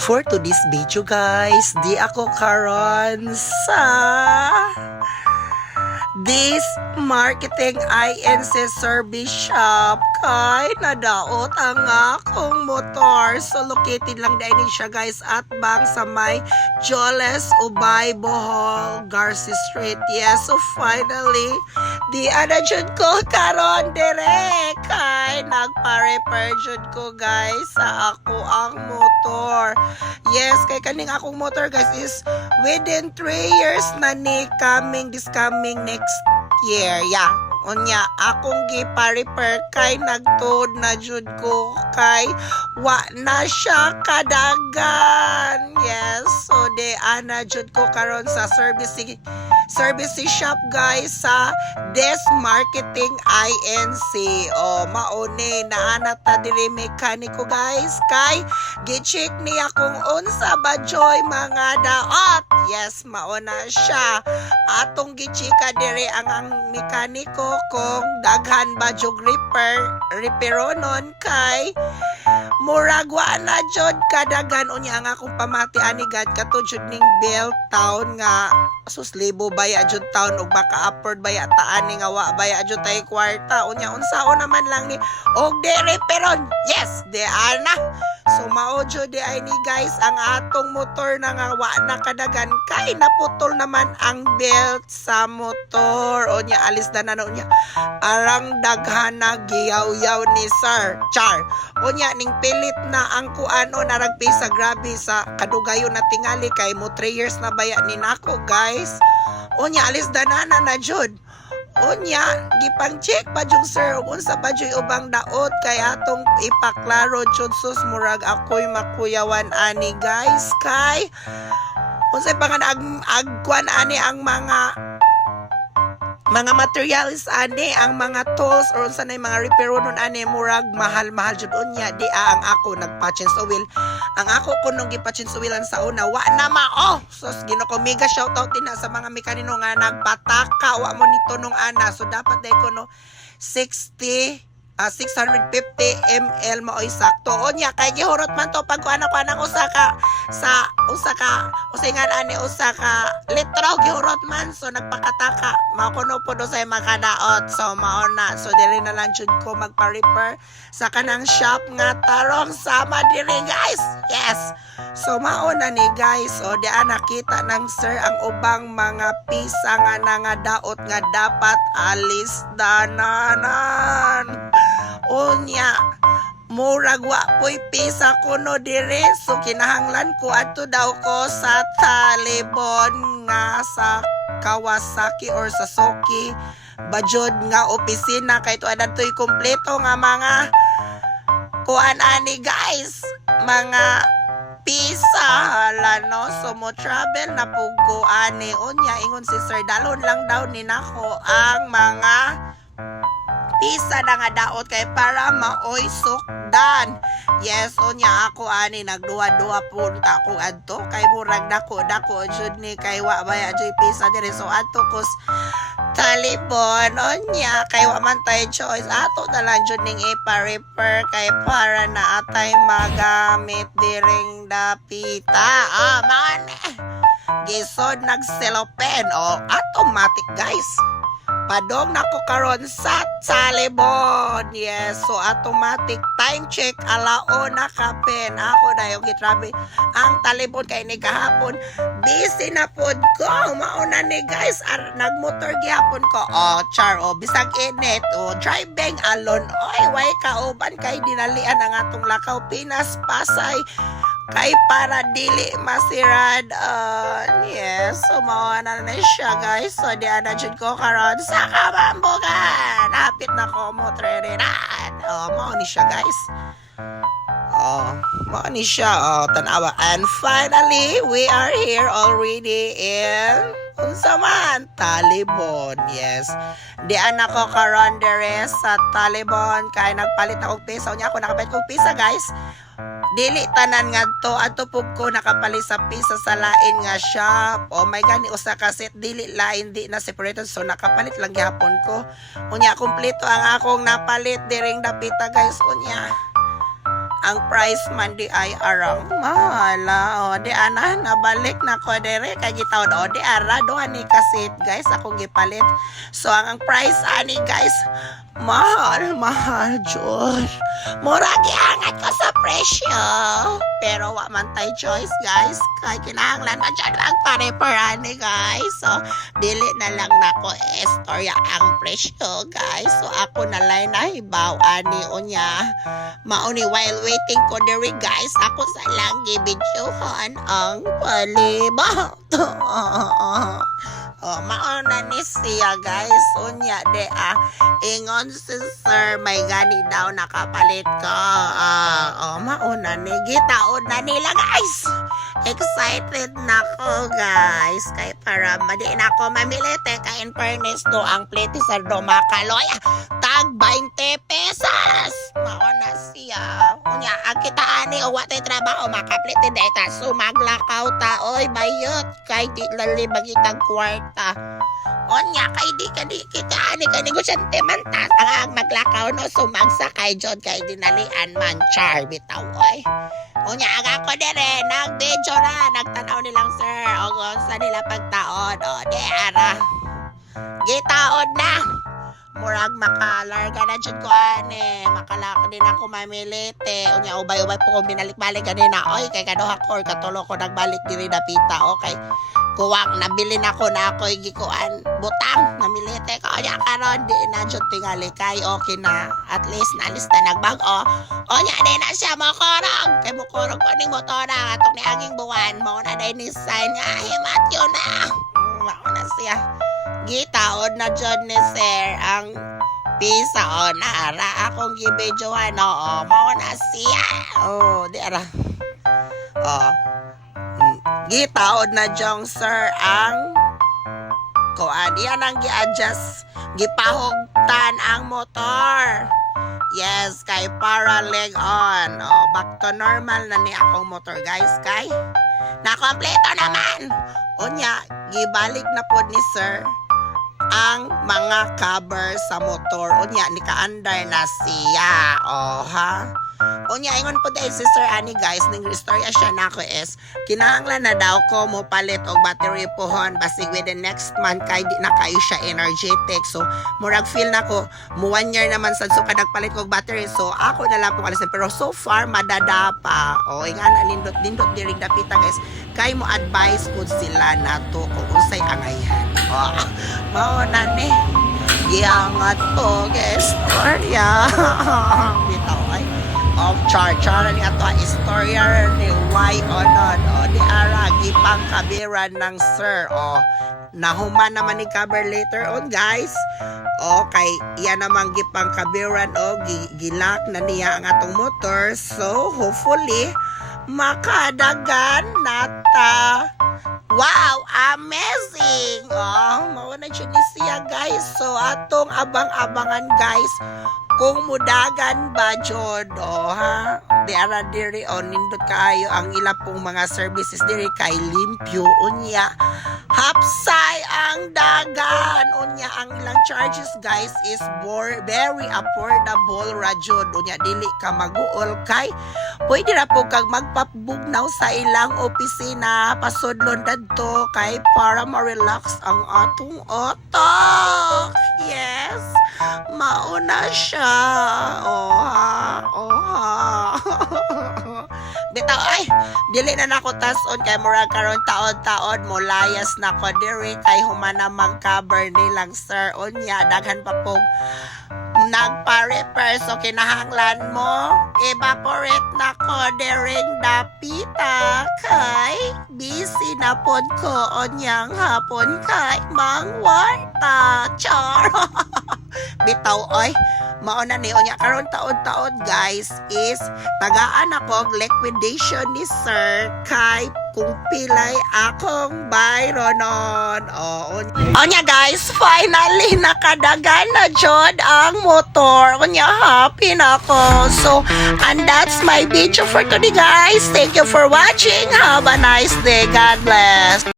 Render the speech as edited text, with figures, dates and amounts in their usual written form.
For today's video guys, di ako karon sa this marketing INC service shop kay nadaot ang akong motor. So located lang din siya guys at bang sa may Joles, Ubay, Bohol, Garcia Street. Yes, so finally di ana jud ko karon dire kay nagpa-repair jud ko guys sa ako ang motor. Yes, kay kaning akong motor guys is within 3 years na ni this coming next year. Yeah. Unya, akong gipa-repair kay nagtuod na jud ko kay wa na siya kadagan. Yes, so de ana jud ko karon sa service shop guys sa Des Marketing INC. O mauni na ana ta diri mekaniko guys kay gi-check niya kung unsa ba joy mga daot. Yes, mauna siya. Atong gi-checka diri ang mekaniko kung daghan ba jog repaironon kay murag wa na jud kadagan unya ang akong pamati anigad katud jud ning bell town nga sus libo baya jud town ug baka upward baya taan nga wa baya jud tay kwarta unya unsaon naman lang ni og de repairon. Yes, de ana. So mao jud di ay ni guys ang atong motor na nga wa na kadagan kay naputol naman ang belt sa motor. Unya alis na unya arang daghan na giyaw-yaw ni Sir Char. Unya ning pilit na ang kuano naragpisa grabe sa kadugayon na tingali kay mo 3 years na baya ni nako guys. Unya alis na jud. Unya, gipang-check pa jud sir unsa pa jud ubang daot kay atong ipaklaro jud sus murag ako'y makuyawan ani guys kay unsay pa nga agkuan ani ang mga materials ani ang mga tools or unsa na mga repaironon ani murag mahal jud unya di ang ako nagpa-change oil. Ang ako kunong gipa-change oilan sa una wa na mao. Sos ginoko mega shoutout din sa mga mekanino nga nagpataka wa mo nito nung ana. So dapat dai kuno 650 ml mo sakto. Unya kay gihurot man to pag kuana usa ka litro gihurot man so nagpakataka mao kuno pod say makadaot. So mao na so dili na lang jud ko magpa-repair sa kanang shop nga tarong sama diri guys. Yes. So mao na ni guys. So di nakita ng sir ang ubang mga pisa nga daot nga dapat alis dananan. Unya murag wa po'y pisa kuno dire so kinahanglan ko adto daw ko sa talibon nga sa Kawasaki or sa Suzuki bajod nga opisina kay tuadan to'y kompleto nga mga kuan ani guys mga pisa hala no so mo travel na pugo ani unya ingon si sir dalon lang daw ni nako ang mga pisa na nga daot kay para maoy sukdan. Yes, unya ako ani nagduwa-duwa punta ko adto kay murag dako jud ni kay wa baya jud pisa dire so adto kos talibon unya kay wa man tay choice ato na lang jud ning ipa-repair kay para na atay magamit diring dapita. Man gisod nagselopen automatic guys. Padong nako karon sa talibon. Yes, so automatic time check alao na kapen. Ako na yung gitrabe ang talibon kay ni kahapon. Busy na pod ko. Mauna ni guys nagmotor gihapon ko. Bisag init. Driving alone. Way kauban kay dinalian ang atong Lakaw Pinas Pasay. Kay para dili masirad. Yes, so mawana na siya guys. So di ana jud ko karon sa Kabambugan. Hapit na ko mo treriran. Mao ni siya guys. Mao ni siya. Tanawa. And finally, we are here already in unsa man talibon. Yes. Di ana ko karon dire sa talibon kay nagpalit ako og pisa. Unya ako nakapalit og pisa guys. Dili tanan nga to ato pug ko nakapalit sa pisa sa lain nga shop. Oh my god, ni usa ka set dili lain di na separated so nakapalit lang gihapon ko. Unya kompleto ang akong napalit diring dapita guys unya. ang price man di ay arang mahala. O di ana nabalik na ko dire kay gitaon o di ara do ani kasit guys akong gipalit. So ang price ani guys mahal Diyos. Mura giangat ko sa presyo. Pero wa man tay choice guys. Kay kinahanglan man dyan lang pare-parani guys. So dili na lang nako istorya ang presyo guys. So ako na lang nahibaw ani unya. Mauni while waiting ko diri guys. Ako sa lang gibidyohan ang palibot. Mauna ni siya guys. Unya de ingon si sir may gani daw nakapalit ko. Mauna ni gitaod na nila guys. Excited na ko guys. Kay para madi na ko mamili teka in fairness do ang plate sa do makaloy. Tag 20 pesos. Mauna siya. Unya ang kitaan ni o watay trabaho makaplite data. So maglakaw ta oy bayot kay di lali magitag kwarta. Onya kay di kita ani kani go sentimental ang maglakaw no sumagsa kay John kay dinalian man char bitaw oy. Onya aga ko dire nag-video na nagtanaw nilang sir og sa nila pagtaod o di ara. Gitaod na. Murag makalarga na dyan ko ane. Makalak din ako mamilite. Unya ubay-ubay po kong binalik-balik kanina. Oy kay kaduha ko or katulo ko nagbalik diri dapita. Okay. Kuwang nabili na ko na ako igikuan. Butang namilite ko. Onya karon di na dyan tingali kay okay na. At least naalis na nagbago. Onya di na siya mokorog. Kay mokorog ko ning motora. Atong ni aging buwan. Mauna na ni sign nga. Himat yun na. Mauna siya. Gitaod na dyan ni sir ang pisa o naara akong gibidyohan o mao na siya di ara gitaod na dyan sir ang kuan yan ang gi-adjust gipahugtan ang motor. Yes, kay para leg on. Back to normal na ni akong motor guys kay nakompleto naman. Unya gibalik na pod ni sir ang mga cover sa motor. Unya ni kaandar na siya. Ha? Unya ingon po dahil si Sir Ani guys ning istorya siya nako is kinahanglan na daw ko mo palit og battery pohon basig within next month kay di na kayo siya energetic. So murag feel nako mo 1 year naman sad so kadagpalit ko og battery. So ako na lang po kalisin pero so far madada pa. Ingana lindot diri dapita guys. Kay mo advice ko sila nato kung unsay angayhan. Mao na ni giangat po guys istorya. Bitaw ay char ni ato istorya ni why onon di ara gipang kabiran ng sir nahuman naman ni cover later on guys kay iya namang gipang kabiran gilak na niya ang atong motor. So hopefully makadagan nata. Wow, amazing! Mauna dyan ni siya guys. So atong abang-abangan guys kung mudagan ba jod ha di ara diri nindot kaayo ang ila pong mga services diri kay limpyo unya hapsay ang dagan unya ang ilang charges guys is very affordable ra jud unya dili ka maguol kay pwede ra po kag magpabugnaw sa ilang opisina pasudlon dadto kay para ma-relax ang atong utak. Yes, mauna siya. Bitaw ay dili na nako tason kay murag karon taod-taod mo layas na ko diri kay humana mag-cover nilang sir unya daghan pa pog nagpa-repair so kinahanglan mo evaporate na ko diring dapita kay busy na pod ko onyang hapon kay mangwarta char. Bitaw oy mauna ni onya karon taod-taod guys is tagaan ako liquidation ni sir kay kung pilay akong bayronon. Onya guys, finally nakadagan na jud ang motor. Onya happy na ako. So, and that's my video for today guys. Thank you for watching. Have a nice day. God bless.